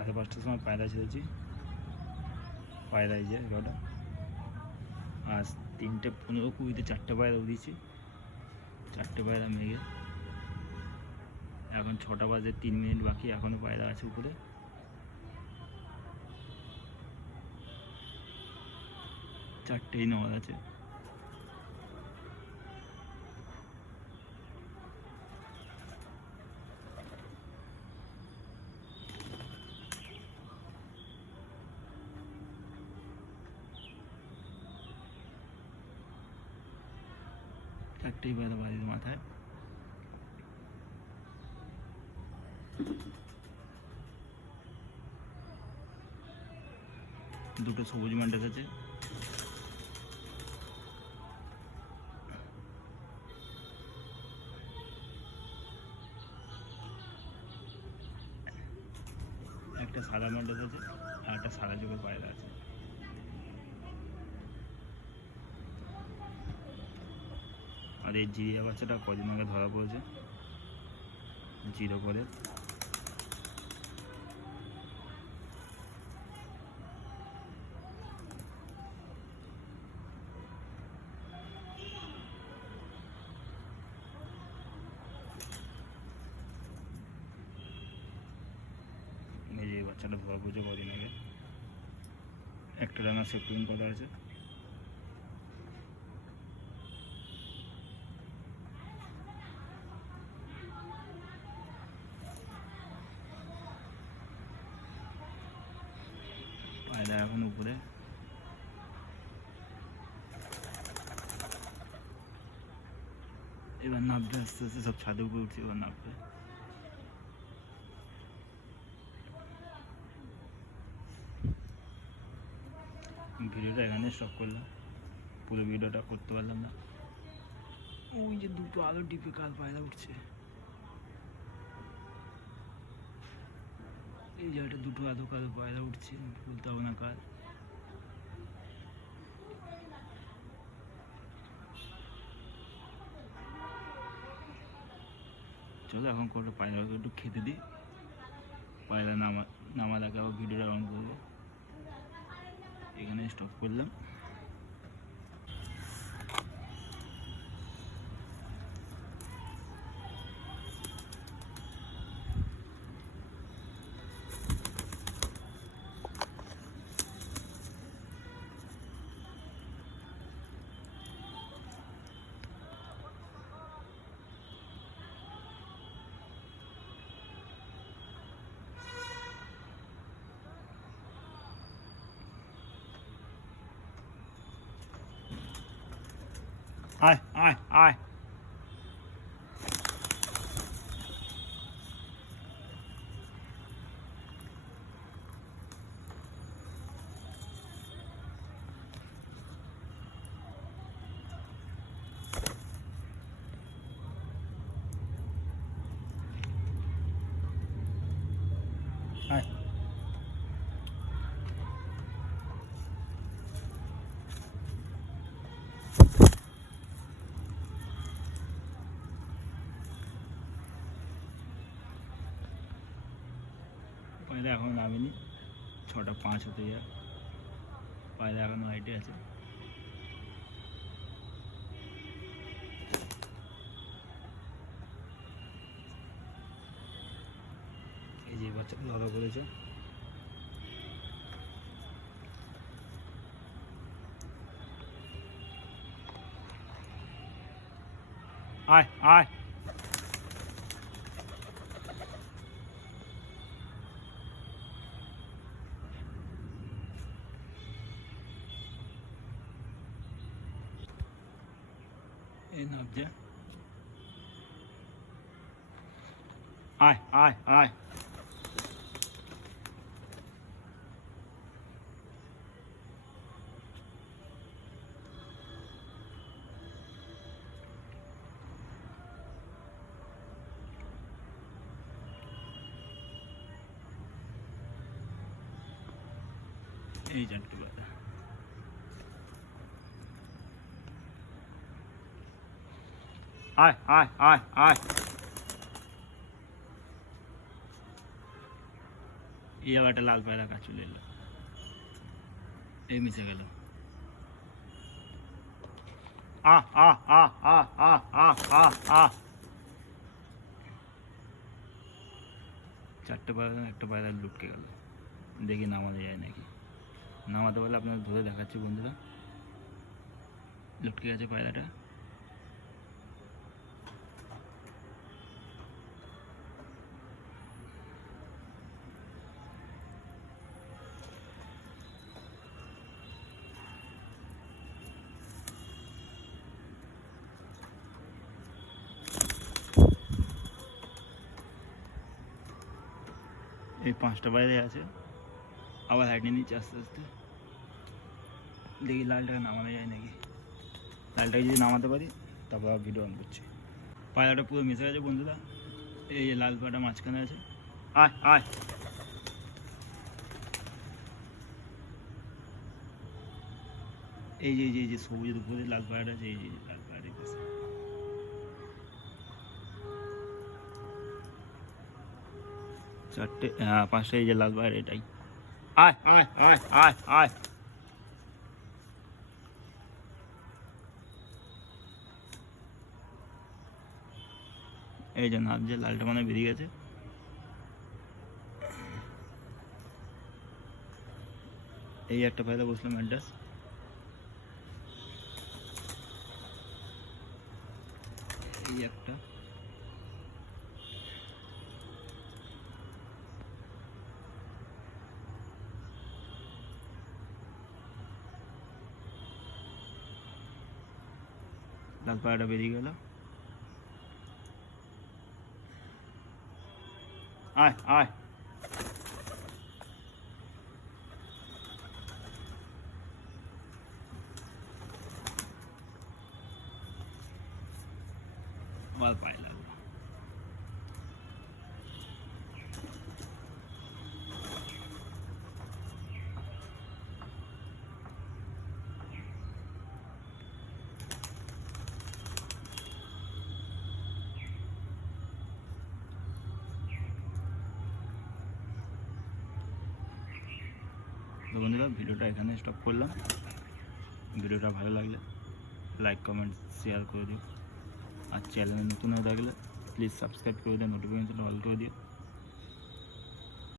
5:30টার সময় পায়রা ছেড়েছি। পায়রা এই যে এগারোটা, আজ 3:15-20 4টে পায়রা উড়িয়েছি। 4টে পায়রা মেঘে। এখন 6টা বাজে 3 মিনিট বাকি, এখনও পায়রা আছে উপরে। চারটেই নেওয়ার আছে। চারটেই পায়রা বাড়ির মাথায়। দুটো সবুজ ম্যান্টাস আছে। একটা সাদা ম্যান্টাস আছে আর একটা সাদা চোখের পায়রা আছে। আর এই জিরিয়া বাচ্চাটা কদিন আগে ধরা পড়েছে, জিরো করে। এই যে বাচ্চাটা ধরা পড়েছে কদিন আগে। একটা ডানা সেফটিং করা আছে। পায়রা এখন উপরে। এবার নামবে আস্তে আস্তে, সব ছাদে উপরে উঠছে, এবার নামবে। ভিডিওটা এখানে স্টপ করলাম, পুরো ভিডিওটা করতে পারলাম না। ওই যে দুটো আলো ডিপে কাল পায়রা উঠছে। এই জায়গাটা দুটো আলো কাল পায়রা উঠছে, বলতে হবে না কাল। চলো এখন করে পায়রাকে একটু খেতে দিই। পায়রা নামার আগে আবার ভিডিওটা অন করবো। এখানে স্টপ করলাম। আয় আয় আয়। আয়। পায়রা এখন নামেনি, 6:05 হতে যায়। পায়রা এখন হাইটে আছে। এই যে বাচ্চা ধরা করেছে। আয় আয়। এই নামছে। আয় আয় আয়। এই চারটে পায়রা। আয় আয় আয় আয়। এই আবার একটা লাল পায়রা কাজ চলে এলো, এই মিশে গেল। আহ আহ আহ আহ আহ আহ আহ আহ, চারটে পায়রা একটা পায়রা লুটকে গেল। দেখি নামাতে যায় নাকি, নামাতে পারলে আপনাদের ধরে দেখাচ্ছি বন্ধুরা। লুটকে গেছে পায়রাটা। এই 5টা বাইরে আছে, আবার হাইটে নিচ্ছে আস্তে আস্তে। দেখি লালটাকে নামানো যায় নাকি, লালটাকে যদি নামাতে পারি তারপর ভিডিও অন করছি। পায়রাটা পুরো মিশে গেছে বন্ধুরা, এই যে লাল পায়রাটা মাঝখানে আছে। আয় আয়, এই যে এই যে সবুজের উপরে লাল পায়রাটা আছে, এই যে লাল পায়রাটার পাশে। চারটে, হ্যাঁ 5টা, এই যে লাল পায়রা এটাই। আয় আয় আয় আয় আয়, এই যে নাচ, যে লালটা মানে বেরিয়ে গেছে। এই একটা পায়রা বসলাম অ্যাড্রেস, এই একটা। লাল পায়রাটা বেরিয়ে গেল। আয় আয়, আবার পায়ে লাগলো। তো বন্ধুরা ভিডিওটা এখানে স্টপ করলাম। ভিডিওটা ভালো লাগলে লাইক কমেন্ট শেয়ার করে দিও, আর চ্যানেলে নতুন হয়ে থাকলে প্লিজ সাবস্ক্রাইব করে দিও, নোটিফিকেশনটা অল করে দিও।